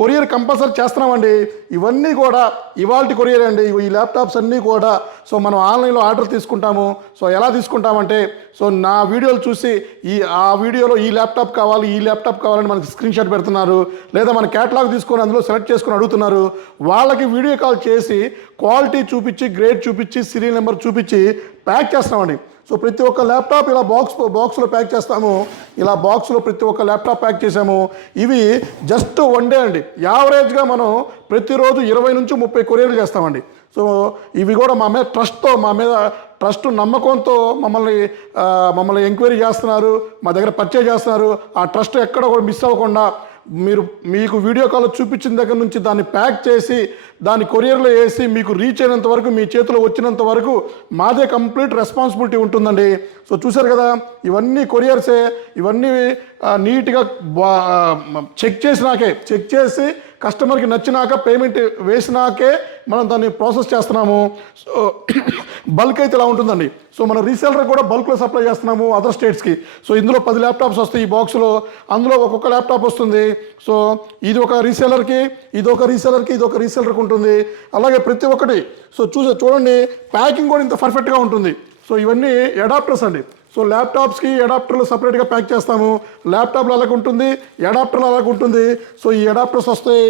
Courier compulsory చేస్తున్నామండి. ఇవన్నీ కూడా ఇవాల్టి కొరియర్ అండి. ఈ ల్యాప్టాప్స్ అన్నీ కూడా సో మనం ఆన్లైన్లో ఆర్డర్ తీసుకుంటాము. సో ఎలా తీసుకుంటామంటే సో నా వీడియోలు చూసి ఆ వీడియోలో ఈ ల్యాప్టాప్ కావాలని మనకి స్క్రీన్ షాట్ పెడుతున్నారు, లేదా మన క్యాటలాగ్ తీసుకొని అందులో సెలెక్ట్ చేసుకొని అడుగుతున్నారు. వాళ్ళకి వీడియో కాల్ చేసి క్వాలిటీ చూపించి, గ్రేడ్ చూపించి, సీరియల్ నెంబర్ చూపించి ప్యాక్ చేస్తున్నామండి. సో ప్రతి ఒక్క ల్యాప్టాప్ ఇలా బాక్స్లో ప్యాక్ చేస్తాము. ఇలా బాక్స్లో ప్రతి ఒక్క ల్యాప్టాప్ ప్యాక్ చేసాము. ఇవి జస్ట్ 1 డే అండి. యావరేజ్గా మనం ప్రతిరోజు 20 నుంచి 30 కొరియర్లు చేస్తామండి. సో ఇవి కూడా మా మీద ట్రస్ట్ నమ్మకంతో మమ్మల్ని ఎంక్వైరీ చేస్తున్నారు, మా దగ్గర పర్చేజ్ చేస్తున్నారు. ఆ ట్రస్ట్ ఎక్కడ కూడా మిస్ అవ్వకుండా మీకు వీడియో కాల్ చూపించిన దగ్గర నుంచి దాన్ని ప్యాక్ చేసి దాన్ని కొరియర్లో వేసి మీకు రీచ్ అయినంత వరకు, మీ చేతిలో వచ్చినంత వరకు మాదే కంప్లీట్ రెస్పాన్సిబిలిటీ ఉంటుందండి. సో చూశారు కదా, ఇవన్నీ కొరియర్సే. ఇవన్నీ నీట్గా చెక్ చేసి కస్టమర్కి నచ్చినాక పేమెంట్ వేసినాకే మనం దాన్ని ప్రాసెస్ చేస్తున్నాము. సో బల్క్ అయితే ఇలా ఉంటుందండి. సో మనం రీసేలర్ కూడా బల్క్లో సప్లై చేస్తున్నాము అదర్ స్టేట్స్కి. సో ఇందులో 10 ల్యాప్టాప్స్ వస్తాయి ఈ బాక్స్లో. అందులో ఒక్కొక్క ల్యాప్టాప్ వస్తుంది. సో ఇది ఒక రీసేలర్కి, ఇదొక రీసేలర్కి ఉంటుంది. అలాగే ప్రతి ఒక్కటి సో చూడండి, ప్యాకింగ్ కూడా ఇంత పర్ఫెక్ట్గా ఉంటుంది. సో ఇవన్నీ అడాప్టర్స్ అండి. సో ల్యాప్టాప్స్కి అడాప్టర్లు సపరేట్గా ప్యాక్ చేస్తాము. ల్యాప్టాప్లు అలాగ ఉంటుంది, అడాప్టర్లు అలాగ ఉంటుంది. సో ఈ అడాప్టర్స్ వస్తాయి.